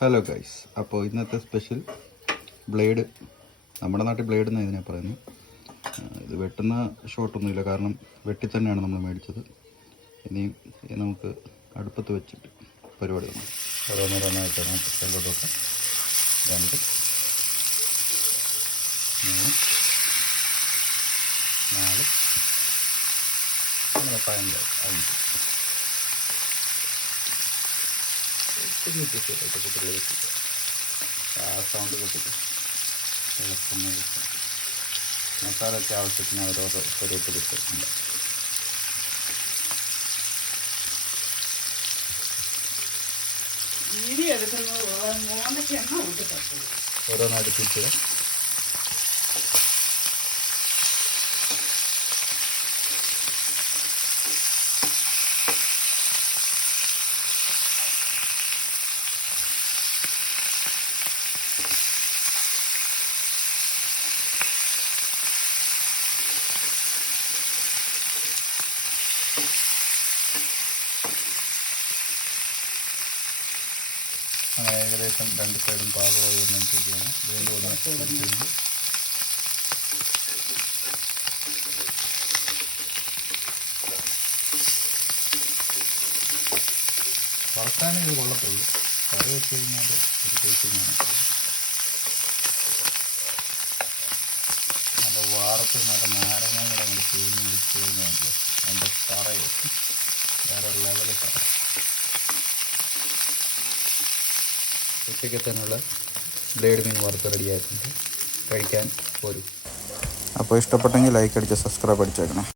Hello guys, അപ്പോൾ ഇന്നത്തെ special blade. നമ്മുടെ നാട്ടിൽ ബ്ലേഡ് എന്ന് ഇതിനെ പറയുന്നത്. ഇത് വെട്ടുന്ന ഷോട്ടൊന്നുമില്ല, കാരണം വെട്ടി തന്നെയാണ് നമ്മൾ മേടിച്ചത്. ഇനി നമുക്ക് അടുപ്പത്ത് വെച്ചിട്ട് പരിപാടി വന്നു. ഓരോന്നോരോന്നായിട്ട് നമുക്ക് 2 3 4 അങ്ങനെ 5 സൗണ്ട് കിട്ടിട്ട് മസാലയൊക്കെ ആവശ്യത്തിന് ഓരോരോ സ്വരൂപത്തിൽ ഇട്ടിട്ടുണ്ട്. ഓരോന്നടുപ്പിച്ച് ഏകദേശം 2 സൈഡും പാകമായി വന്നിരിക്കുകയാണ്. വറുക്കാനേ ഇത് കൊള്ളത്തുള്ളൂ. കറി വെച്ച് കഴിഞ്ഞാൽ ഒരു ടേസ്റ്റിങ്ങാണ്. നല്ല വാർത്ത് നല്ല നാരങ്ങ കൂടെ നമ്മൾ പിഴിഞ്ഞ് ഒഴിച്ച് കഴിഞ്ഞാൽ എൻ്റെ കറയും വേറെ ലെവൽ കറ. ഉച്ചക്കത്തേനുള്ള ബ്ലേഡ് മീൻ വറുത്ത് റെഡിയായിട്ടുണ്ട്. കഴിക്കാൻ പോരും. അപ്പോൾ ഇഷ്ടപ്പെട്ടെങ്കിൽ ലൈക്ക് അടിച്ച് സബ്സ്ക്രൈബ് അടിച്ചേക്കണേ.